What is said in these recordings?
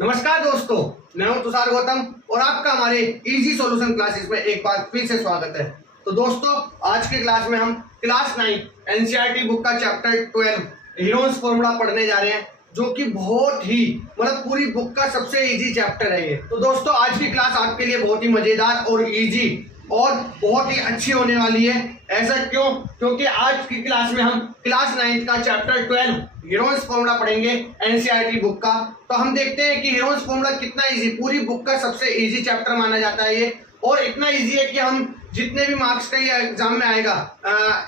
नमस्कार दोस्तों, मैं हूं तुषार गौतम और आपका हमारे इजी सॉल्यूशन क्लासेस में एक बार फिर से स्वागत है। तो दोस्तों, आज के क्लास में हम क्लास 9 एनसीईआरटी बुक का चैप्टर 12 हीरोन्स फॉर्मूला पढ़ने जा रहे हैं, जो कि बहुत ही पूरी बुक का सबसे इजी चैप्टर है ये। तो दोस्तों, आज की क्लास आपके लिए बहुत ही मजेदार और इजी और बहुत ही अच्छी होने वाली है। ऐसा क्यों? क्योंकि आज की क्लास में हम क्लास 9 का चैप्टर 12 हीरोन्स फॉर्मूला पढ़ेंगे एनसीईआरटी बुक का। तो हम देखते हैं कि हीरोन्स फॉर्मूला कितना इजी, पूरी बुक का सबसे इजी चैप्टर माना जाता है ये, और इतना इजी है कि हम जितने भी मार्क्स का ये एग्जाम में आएगा,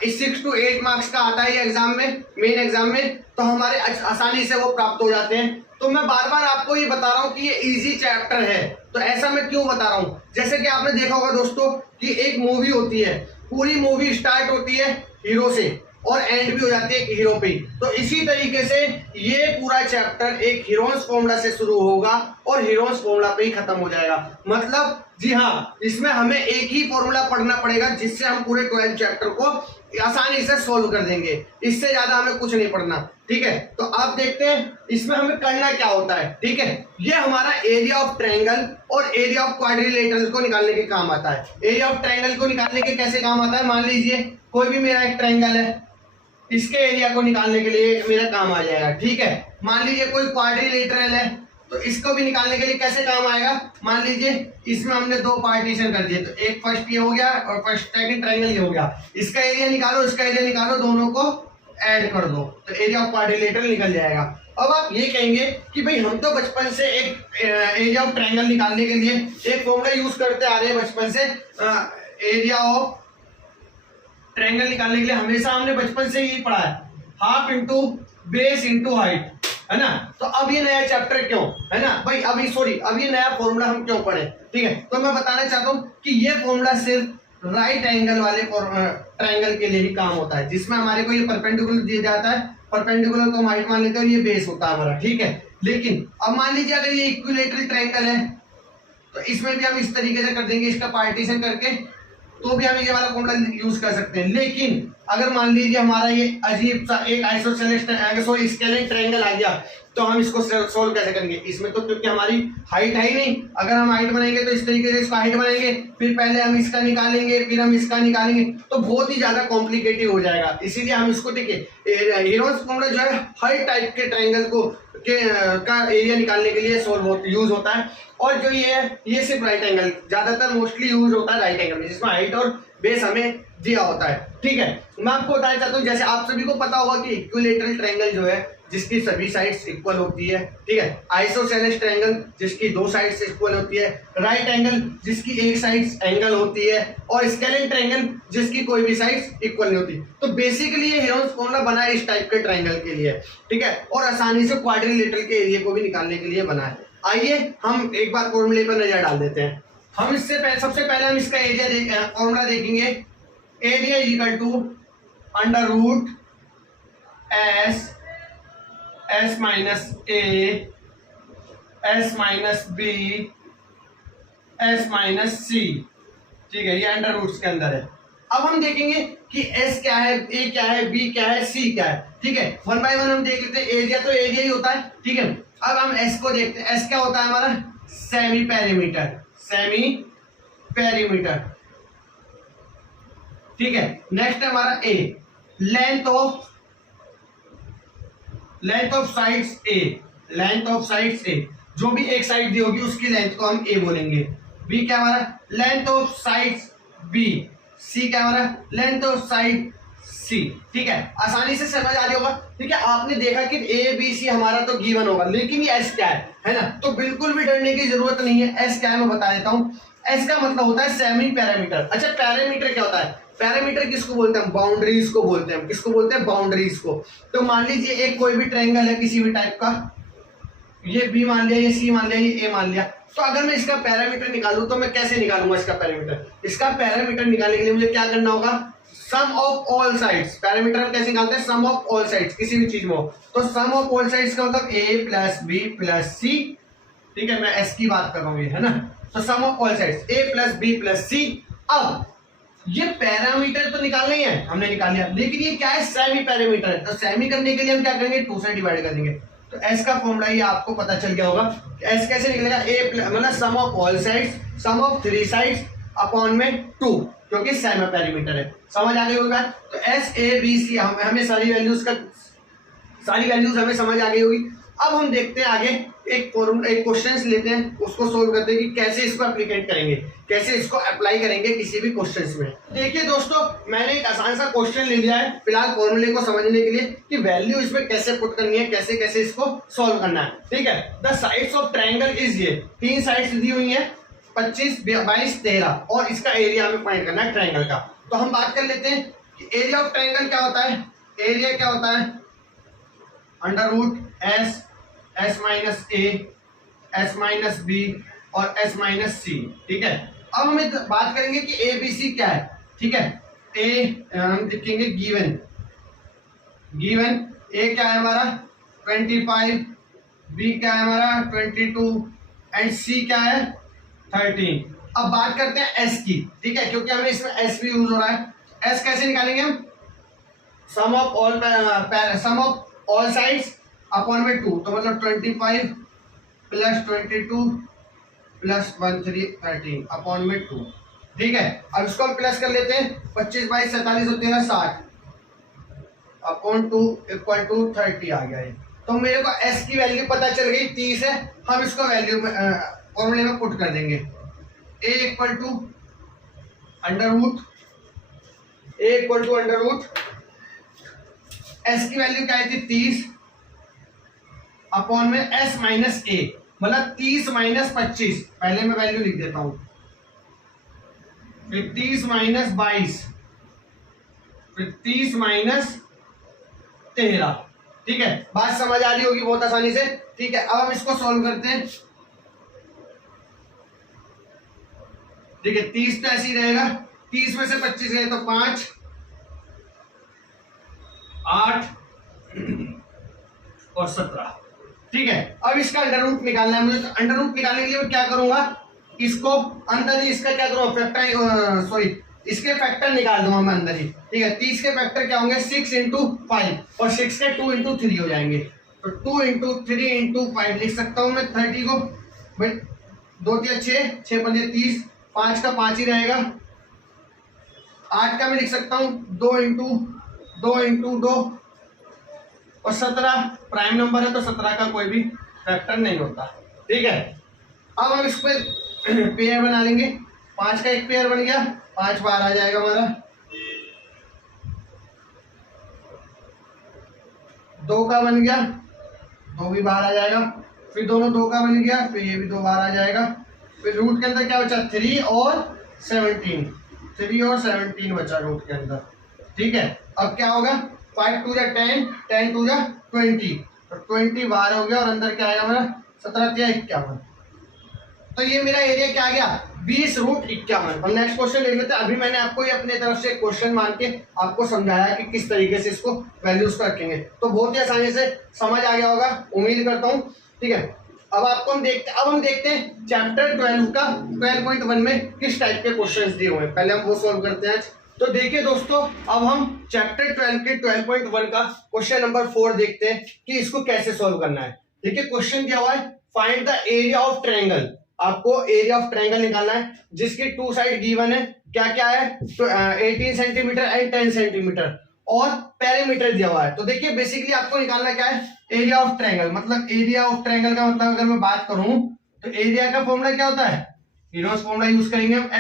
6 to 8 मार्क्स का आता है ये एग्जाम में, मेन एग्जाम में, तो हमारे आसानी से वो प्राप्त हो जाते हैं। तो मैं बार बार आपको ये बता रहा हूँ कि ये इजी चैप्टर है। तो ऐसा मैं क्यों बता रहा हूँ? जैसे कि आपने देखा होगा दोस्तों कि एक मूवी होती है, पूरी मूवी स्टार्ट होती है हीरो से और एंड भी हो जाती है एक हीरो पे। तो इसी तरीके से ये पूरा चैप्टर एक हीरोन्स फॉर्मूला से शुरू होगा और हीरोन्स फॉर्मूला पे ही खत्म हो जाएगा। मतलब जी हाँ, इसमें हमें एक ही फॉर्मूला पढ़ना पड़ेगा जिससे हम पूरे 12 चैप्टर को आसानी से सोल्व कर देंगे। इससे ज्यादा हमें कुछ नहीं पढ़ना, ठीक है। तो आप देखते हैं इसमें हमें करना क्या होता है, ठीक है। ये हमारा एरिया ऑफ ट्रायंगल और एरिया ऑफ क्वाड्रिलेटरल को निकालने के काम आता है। एरिया ऑफ ट्रायंगल को निकालने के कैसे काम आता है? मान लीजिए कोई भी मेरा एक ट्रायंगल है, इसके एरिया को निकालने के लिए मेरा काम आ जाएगा, ठीक है। मान लीजिए कोई क्वाड्रिलेटरल है, तो इसको भी निकालने के लिए कैसे काम आएगा? मान लीजिए इसमें हमने दो पार्टीशन कर दिए, तो एक फर्स्ट ये हो गया और फर्स्ट सेकंड ट्रायंगल ये हो गया। इसका एरिया निकालो, इसका एरिया निकालो, दोनों को ऐड कर दो तो एरिया ऑफ क्वाड्रिलेटरल निकल जाएगा। अब आप ये कहेंगे कि भाई हम तो बचपन से एक एरिया ऑफ ट्रायंगल निकालने के लिए एक फॉर्मूला यूज करते आ रहे हैं बचपन से। एरिया ऑफ ट्रायंगल निकालने के लिए हमेशा हमने बचपन से ही पढ़ा है, half into base into height, है ना। तो अब ये नया चैप्टर क्यों, है ना भाई? अब ये नया फॉर्मूला हम क्यों पढ़े, ठीक है। तो मैं बताना चाहता हूँ कि ये फॉर्मूला सिर्फ राइट एंगल वाले ट्रायंगल के लिए ही काम होता है, जिसमें हमारे को ये परपेंडिकुलर दिया जाता है। परपेंडिकुलर को हम हाइट मान लेते हैं और ये बेस होता है हमारा, ठीक है। लेकिन अब मान लीजिए अगर ये इक्विलेटरल ट्रायंगल है, तो इसमें भी हम इस तरीके से कर देंगे, इसका पार्टीशन करके, तो भी हम ये वाला फॉर्मूला यूज कर सकते हैं। लेकिन अगर मान लीजिए हमारा ये अजीब सा एक आइसोसेलेस स्केलेन ट्रायंगल आ गया, तो हम इसको सोल्व कैसे करेंगे? इसमें तो क्योंकि हमारी हाइट है ही नहीं, अगर हम हाइट बनाएंगे तो इस तरीके से इसका हाइट बनाएंगे, फिर पहले हम इसका निकालेंगे, फिर हम इसका निकालेंगे, तो बहुत ही ज्यादा कॉम्प्लिकेटेड हो जाएगा। इसीलिए हम इसको देखिए, हीरोन्स फॉर्मूला जो है हर टाइप के ट्रायंगल को का एरिया निकालने के लिए यूज होता है। और जो ये सिर्फ राइट एंगल, ज्यादातर मोस्टली यूज होता है राइट एंगल में, जिसमें हाइट और बेस हमें दिया होता है, ठीक है। मैं आपको बताना चाहता हूँ, जैसे आप सभी को पता होगा कि इक्विलेटरल ट्रायंगल जो है जिसकी सभी साइड्स इक्वल होती है, ठीक है। आइसोसेलेस ट्रायंगल जिसकी दो साइड्स इक्वल होती है, राइट एंगल जिसकी एक साइड एंगल होती है, और स्केलेन ट्रायंगल जिसकी कोई भी साइड इक्वल नहीं होती। तो बेसिकली ये हीरोन्स फॉर्मूला बना है इस टाइप के ट्रायंगल के लिए, ठीक है, और आसानी से क्वाड्रिलेटरल के एरिया को भी निकालने के लिए बना है। आइए हम एक बार फॉर्मूले पर नजर डाल देते हैं। हम सबसे पहले हम इसका एरिया फॉर्मूला देखेंगे। Area is equal to under root S minus A S minus B S minus C, ठीक है। ये अंडर रूट्स के अंदर है। अब हम देखेंगे कि एस क्या है, ए क्या है, बी क्या है, सी क्या है, ठीक है। वन बाय वन हम देख लेते हैं। एरिया तो एरिया ही होता है, ठीक है। अब हम एस को देखते हैं। एस क्या होता है हमारा? सेमी पेरीमीटर, ठीक है। नेक्स्ट है हमारा ए, लेंथ ऑफ साइड्स ए, जो भी एक साइड दी होगी उसकी लेंथ को हम ए बोलेंगे। बी क्या हमारा? Length of sides B. C क्या हमारा? लेंथ ऑफ साइड सी, ठीक है। आसानी से समझ आ रही होगा, ठीक है। आपने देखा कि ए बी सी हमारा तो गिवन होगा, लेकिन ये एस क्या है ना? तो बिल्कुल भी डरने की जरूरत नहीं है। एस क्या है मैं बता देता हूँ। एस का मतलब होता है सेमी पैरामीटर। अच्छा, पैरामीटर क्या होता है? पैरामीटर किसको बोलते हैं? बाउंड्रीज को बोलते हैं। किसको बोलते हैं? बाउंड्रीज को। तो मान लीजिए एक कोई भी ट्रायंगल है किसी भी टाइप का, ये बी मान लिया, ये सी मान लिया, ये ए मान लिया। तो अगर मैं इसका पैरामीटर निकालूं तो मैं कैसे निकालूंगा इसका पैरामीटर? इसका पैरामीटर निकालने के लिए मुझे क्या करना होगा? सम ऑफ ऑल साइड्स। पैरामीटर हम कैसे निकालते हैं? सम ऑफ ऑल साइड्स, किसी भी चीज में हो तो सम ऑफ ऑल साइड्स का मतलब ए प्लस बी प्लस सी, ठीक है। मैं एस की बात कर रहा हूँ, है ना। तो sum of all sides A plus B plus C. अब ये पैरामीटर तो निकालना ही है, हमने निकाल लिया, लेकिन ये क्या है? सेमी पैरामीटर है। तो सेमी करने के लिए हम क्या करेंगे? 2 से डिवाइड कर देंगे। तो एस का फॉर्मूला ये आपको पता चल गया होगा। एस कैसे निकलेगा, ए मतलब sum of all sides sum of 3 sides upon में 2, क्योंकि सेम पेरीमीटर है। समझ आ गई होगा। तो एस ए बी सी हमें सारी वैल्यूज हमें समझ आ गई होगी। अब हम देखते हैं आगे एक क्वेश्चन लेते हैं, उसको सोल्व करते हैं कि कैसे इसको एप्लीकेट करेंगे, कैसे इसको अप्लाई करेंगे किसी भी क्वेश्चन में। देखिए दोस्तों, मैंने एक आसान सा क्वेश्चन ले लिया है फिलहाल फॉर्मूले को समझने के लिए कि वैल्यू इसमें कैसे पुट करनी है, कैसे कैसे इसको सॉल्व करना है। ठीक है, the sides of triangle is ये 3 साइड्स दी हुई है 25, 22, 13 और इसका एरिया हमें फाइंड करना है ट्रायंगल का। तो हम बात कर लेते हैं कि एरिया ऑफ ट्रायंगल क्या होता है। एरिया क्या होता है, under root S, S minus A, S minus B और एस माइनस सी। ठीक है, अब हम बात करेंगे कि ए बी सी क्या है। ठीक है, ए हम लिखेंगे गिवन ए क्या है हमारा 25, बी क्या है हमारा 22 एंड सी क्या है 13। अब बात करते हैं एस की। ठीक है, क्योंकि हमें इसमें एस भी यूज हो रहा है। एस कैसे निकालेंगे हम, सम ऑफ ऑल साइड्स अपॉन में 2, तो मतलब 25 प्लस 22 प्लस 13 अपॉन में 2। ठीक है, अब इसको हम प्लस कर लेते हैं 25, 22, 47 और 13 60 अपॉन 2 इक्वल टू 30 आ गया है। तो मेरे को एस की वैल्यू पता चल गई 30 है। हम इसको वैल्यू में फॉर्मूले में पुट कर देंगे। A equal to under root S की वैल्यू क्या थी 30 अपॉन में एस माइनस ए, मतलब 30 माइनस 25, पहले मैं वैल्यू लिख देता हूं, फिर 30 माइनस 22, फिर 30 माइनस 13। ठीक है, बात समझ आ रही होगी बहुत आसानी से। ठीक है, अब हम इसको सॉल्व करते हैं। ठीक है, 30 तो ऐसे ही रहेगा, 30 में से 25 गए तो 5, 8 और 17। ठीक है, अब इसका अंडर रूट निकालना है मुझे। तो अंडर रूट निकालने के लिए मैं क्या करूंगा, इसको अंदर ही इसका क्या करूंगा फैक्टर, इसके फैक्टर निकाल दूंगा मैं अंदर ही। ठीक है, 30 के फैक्टर क्या होंगे 6 इंटू 5 और 6 के 2 इंटू 3 हो जाएंगे। तो 2 इंटू 3 इंटू 5 लिख सकता हूं मैं 30 को। भाई 2 3 6, 6 5 30, 5 का 5 ही रहेगा। 8 का मैं लिख सकता हूँ 2 इंटू 2 और 17 प्राइम नंबर है तो 17 का कोई भी फैक्टर नहीं होता। ठीक है, अब हम इस पर पेयर बना लेंगे। 5 का एक पेयर बन गया, 5 बार आ जाएगा हमारा। 2 का बन गया, 2 भी बाहर आ जाएगा। फिर दोनों 2 का बन गया, फिर ये भी 2 बाहर आ जाएगा। फिर रूट के अंदर क्या बचा 3 और 17, 3 और 17 बचा रूट के अंदर। ठीक है, अब क्या होगा 5 2 10, 10 2 20, तो 20 बाहर हो गया और अंदर क्या आएगा मेरा 17 3 51। तो ये मेरा एरिया क्या आ गया 20 रूट 51। हम नेक्स्ट क्वेश्चन ले लेते हैं। अभी मैंने आपको ये अपने तरफ से क्वेश्चन मान के आपको समझाया कि किस तरीके से इसको वैल्यूज को रखेंगे, तो बहुत ही आसानी से समझ आ गया होगा, उम्मीद करता हूँ। ठीक है, अब हम देखते हैं चैप्टर 12 का 12.1 में किस टाइप के क्वेश्चंस दिए हुए हैं। पहले हम वो सॉल्व करते हैं। तो देखिए दोस्तों, अब हम चैप्टर 12 के 12.1 का क्वेश्चन नंबर 4 देखते हैं कि इसको कैसे सॉल्व करना है। देखिए क्वेश्चन क्या हुआ है, find the area of triangle. आपको एरिया ऑफ ट्रायंगल निकालना है जिसकी 2 साइड गिवन है। क्या क्या है, तो 18 सेंटीमीटर एंड 10 सेंटीमीटर और पेरीमीटर दिया हुआ है। तो देखिए बेसिकली आपको निकालना क्या है, एरिया ऑफ ट्रायंगल। मतलब एरिया ऑफ ट्रायंगल का मतलब अगर मैं बात करूं तो एरिया का फॉर्मूला क्या होता है, हीरोस फॉर्मूला यूज करेंगे हम,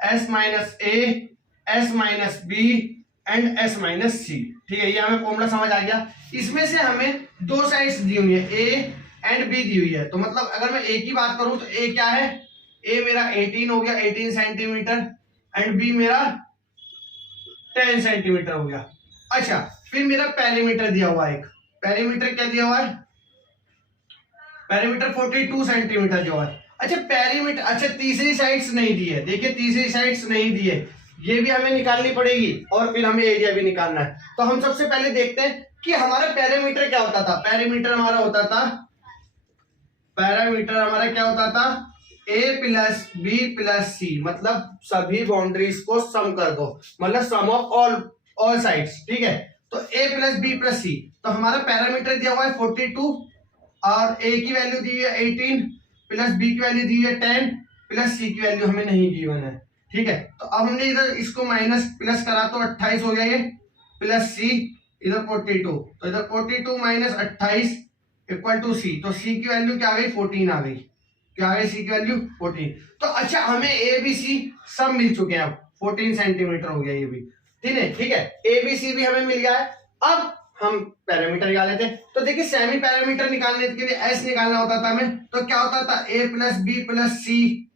S minus A, S minus B and S minus C. ठीक है, ये हमें फॉर्मूला समझ आ गया। इसमें से हमें 2 साइड्स दी हुई है, ए एंड बी दी हुई है। तो मतलब अगर मैं ए की बात करूं तो ए क्या है, ए मेरा 18 हो गया 18 सेंटीमीटर एंड बी मेरा 10 सेंटीमीटर हो गया। अच्छा, फिर मेरा पेरीमीटर दिया हुआ है, एक पेरीमीटर क्या दिया हुआ है, पेरीमीटर 42 सेंटीमीटर जो है। अच्छा पेरीमीटर, अच्छा तीसरी साइड्स नहीं दी है। देखिए तीसरी साइड्स नहीं दी है, ये भी हमें निकालनी पड़ेगी और फिर हमें एरिया भी निकालना है। तो हम सबसे पहले देखते हैं कि हमारा पेरीमीटर क्या होता था। पेरीमीटर हमारा क्या होता था a प्लस बी प्लस सी, मतलब सभी बाउंड्रीज को सम कर दो, मतलब सम ऑफ ऑल साइड्स। ठीक है, तो a प्लस बी प्लस सी, तो हमारा पैरामीटर दिया हुआ है 42 और ए की वैल्यू दी है 18 प्लस बी की वैल्यू दी है 10 प्लस सी की वैल्यू हमें नहीं गिवन है। ठीक है, तो अब हमने इधर इसको माइनस प्लस करा तो 28 हो गया ये, प्लस सी इधर 42, तो इधर 42 माइनस 28 इक्वल टू सी, तो सी की वैल्यू क्या आ गई 14 आ गई। क्या आ गई सी की वैल्यू 14। तो अच्छा हमें ए बी सी सब मिल चुके हैं, अब 14 सेंटीमीटर हो गया ये भी। ठीक है, ए बी सी भी हमें मिल गया है। अब हम पैरामीटर निकाल लेते हैं। तो देखिए सेमी पैरामीटर निकालने के लिए एस निकालना होता था हमें, तो क्या होता था ए प्लस बी प्लस सी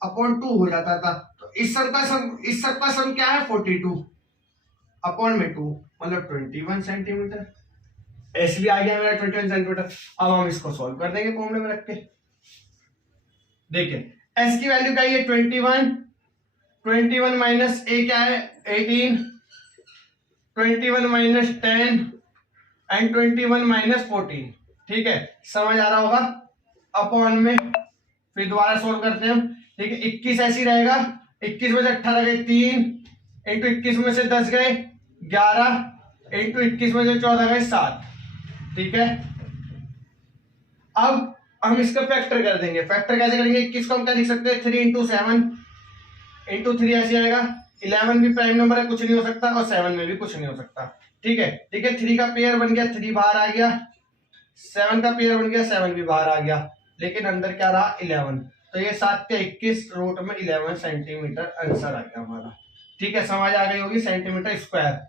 अपॉन 2 हो जाता था। तो इस सब का सम क्या है 42 अपॉन में 2 मतलब 21 सेंटीमीटर। एस भी आ गया मेरा 21 सेंटीमीटर। अब हम इसको सॉल्व कर देंगे फॉर्मूले में रख के। देखिए एस की वैल्यू क्या है 21 माइनस ए क्या है 18, 21 माइनस 10 एंड 21 माइनस 14। ठीक है, समझ आ रहा होगा। अपॉन में फिर दोबारा सोल्व करते हैं हम। ठीक है, 21 ऐसी रहेगा, 21 में से 18 गए 3, इंटू 21 में से 10 गए 11, इंटू 21 में से 14 गए 7। ठीक है, अब हम इसका फैक्टर कर देंगे। फैक्टर कैसे करेंगे, 21 को हम क्या लिख सकते हैं 3 इंटू 7 इंटू 3 ऐसे आएगा। 11 भी प्राइम नंबर है, कुछ नहीं हो सकता, और 7 में भी कुछ नहीं हो सकता। ठीक है, 3 का पेयर बन गया, 3 बाहर आ गया, 7 का पेयर बन गया, 7 भी बाहर आ गया, लेकिन अंदर क्या रहा 11। तो ये 7 के 21 रूट में 11 सेंटीमीटर आंसर आ गया हमारा। ठीक है, समझ आ गई होगी, सेंटीमीटर स्क्वायर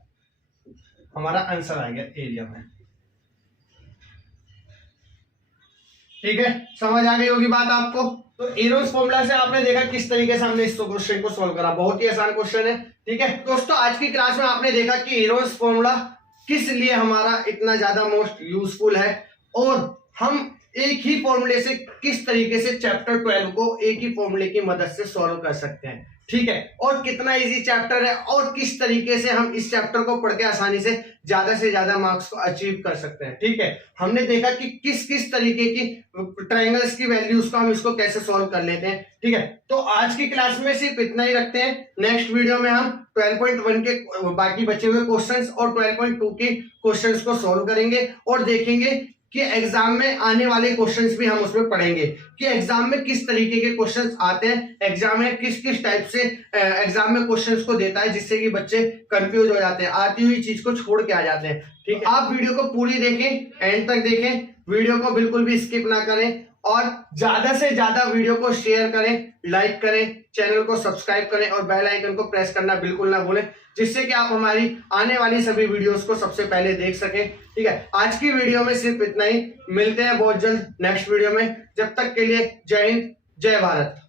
हमारा आंसर आ गया एरिया में। ठीक है, समझ आ गई होगी बात आपको। तो एरोस फॉर्मूला से आपने देखा किस तरीके से हमने इस क्वेश्चन को सॉल्व करा, बहुत ही आसान क्वेश्चन है। ठीक है दोस्तों, आज की क्लास में आपने देखा कि एरोस फॉर्मूला किस लिए हमारा इतना ज्यादा मोस्ट यूजफुल है, और हम एक ही फॉर्मूले से किस तरीके से चैप्टर 12 को एक ही फॉर्मूले की मदद से सॉल्व कर सकते हैं। ठीक है, और कितना इजी चैप्टर है, और किस तरीके से हम इस चैप्टर को पढ़ के आसानी से ज्यादा मार्क्स को अचीव कर सकते हैं। ठीक है, हमने देखा कि किस किस तरीके की ट्रायंगल्स की वैल्यूज को हम इसको कैसे सॉल्व कर लेते हैं। ठीक है, तो आज की क्लास में सिर्फ इतना ही रखते हैं। नेक्स्ट वीडियो में हम 12.1 के बाकी बचे हुए क्वेश्चंस और 12.2 के क्वेश्चंस को सॉल्व करेंगे, और देखेंगे कि एग्जाम में आने वाले क्वेश्चंस भी हम उसमें पढ़ेंगे कि एग्जाम में किस तरीके के क्वेश्चंस आते हैं, एग्जाम में किस किस टाइप से एग्जाम में क्वेश्चंस को देता है, जिससे कि बच्चे कंफ्यूज हो जाते हैं, आती हुई चीज को छोड़ के आ जाते हैं। ठीक है, आप वीडियो को पूरी देखें, एंड तक देखें, वीडियो को बिल्कुल भी स्किप ना करें, और ज्यादा से ज्यादा वीडियो को शेयर करें, लाइक करें, चैनल को सब्सक्राइब करें, और बेल आइकन को प्रेस करना बिल्कुल ना भूलें, जिससे कि आप हमारी आने वाली सभी वीडियोस को सबसे पहले देख सकें। ठीक है, आज की वीडियो में सिर्फ इतना ही। मिलते हैं बहुत जल्द नेक्स्ट वीडियो में। जब तक के लिए जय हिंद, जय भारत।